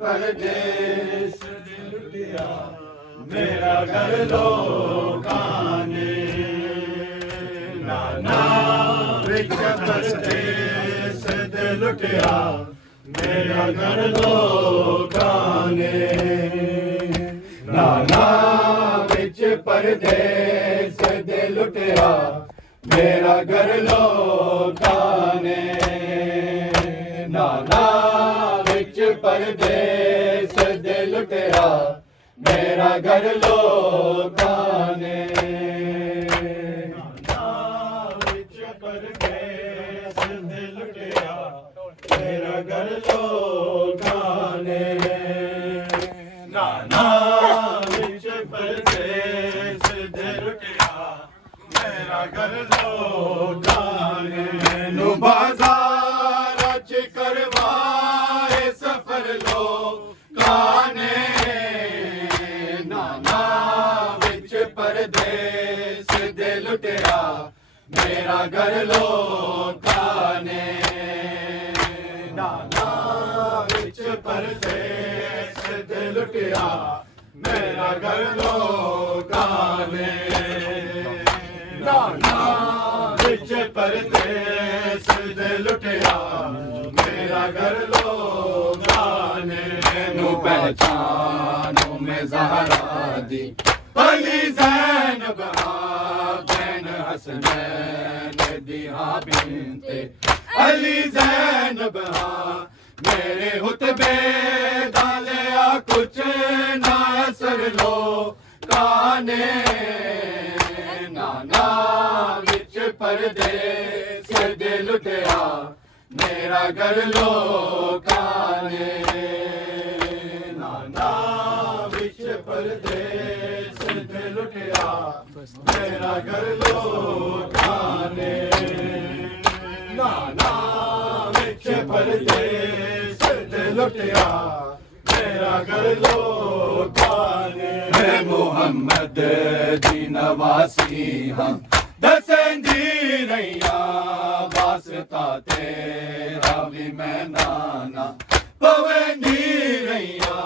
परदेस लुटिया मेरा घर लोकां ने नाना विच परदेस लुटिया मेरा घर लोकां ने नाना विच परदेस लुटिया मेरा घर लोकां ने नाना विच परदेस दे लुटिया मेरा घर लोकां ने नाना विच परदेस दे लुटिया मेरा घर लोकां ने नाना विच परदेस दे लुटिया मेरा घर लोकां ने नू बाज़ार च करवाए सफर लोकां ने नाना विच परदेस दे लुटिया मेरा घर लोकां ने नाना विच परदेस दे लुटिया मेरा घर लोकां ने नाना विच परदेस दे लुटिया मेरा घर लोकां ने नू पहचानो में ज़हरा दी अली ज़ैनब बैन हसनैन दी बिनते अली ज़ैनब मेरे हुतबे दालिया कुछ ना असर लोकां ने नाना विच परदेस दे लुटिया मेरा घर लोकां ने नाना विच परदेस दे लुटिया मेरा घर लोकां ने नाना विच परदेस दे लुटिया मेरा घर लोकां ने मैं मुहम्मद दी नवासी हां दसेंदी रहिया वास्ता तेरा भी मैं नाना पवेंदी रहिया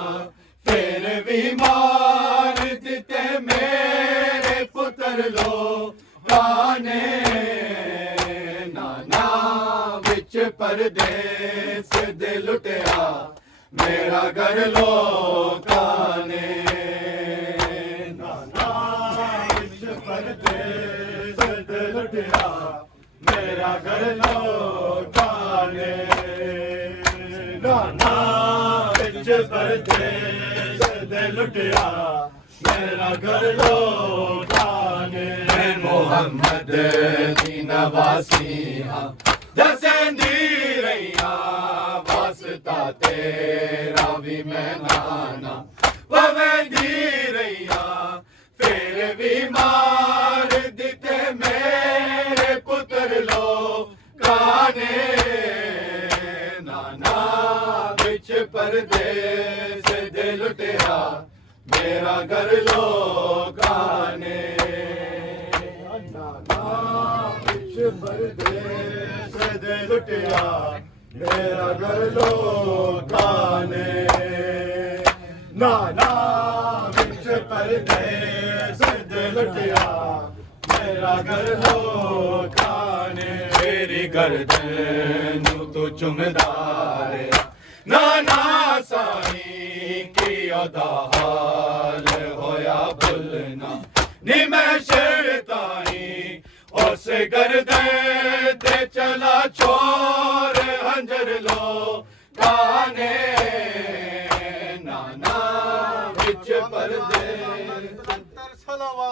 फिर भी मार दिते मेरे पुत्र लोकां ने नाना विच परदेस दे लुटिया मेरा घर लोकां ने नाना विच परदेस दे लुटिया मेरा घर लोकां ने नाना विच परदेस दे लुटिया मेरा घर लोकां ने मुहम्मद दी नवासी हां दसेंदी रहिया वास्ता तेरा भी मैं नाना पवेंदी रहिया फिर भी मार दिते मेरे पुत्र लोकां ने नाना विच परदेस दे लुटिया मेरा घर लोकां ने नाना विच परदेस दे लुटिया मेरा घर लोकां ने नाना विच परदेस दे लुटिया मेरा घर लोकां ने मेरी गर्दन तू चुमदा रे नाना साईं की अदा हाल होया भुलना नी मैं शैतानी उस गर्दन ते चला छोर हंजर लोकां ने नाना विच परदेस सलावा